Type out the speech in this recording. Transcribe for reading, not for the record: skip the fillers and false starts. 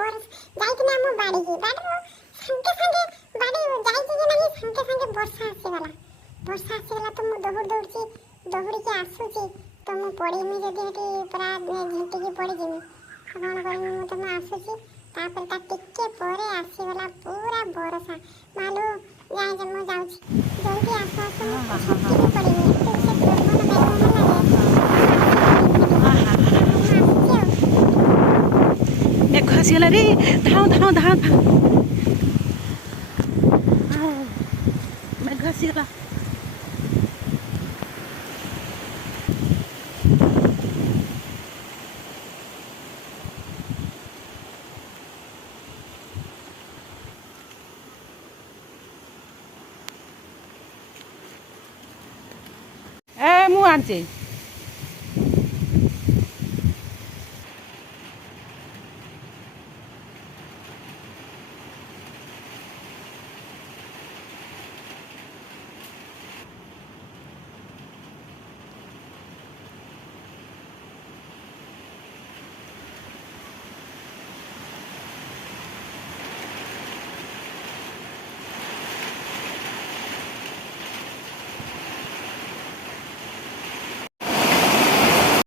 बरस जाइकिना हम बाड़ी की बाड़ी संगे संगे बाड़ी जाइकी कि नहीं संगे संगे वर्षा आसीगला तो मु दौड़ के आसुची तो मु पड़ीमी जदि हेटी पूरा झिंटिकी पड़ी जिमी कौन करमी मु तो आसुची तापर ता टिके परे आसीगला पूरा बरसा मालू जाए जे मु जाउची जल्दी आसो आसो मु झिंटिकी पड़ीमी तो से पवन मेघ आसीगला रे धाओ धाओ धाओ मेघ आसीगला ए मु आनचे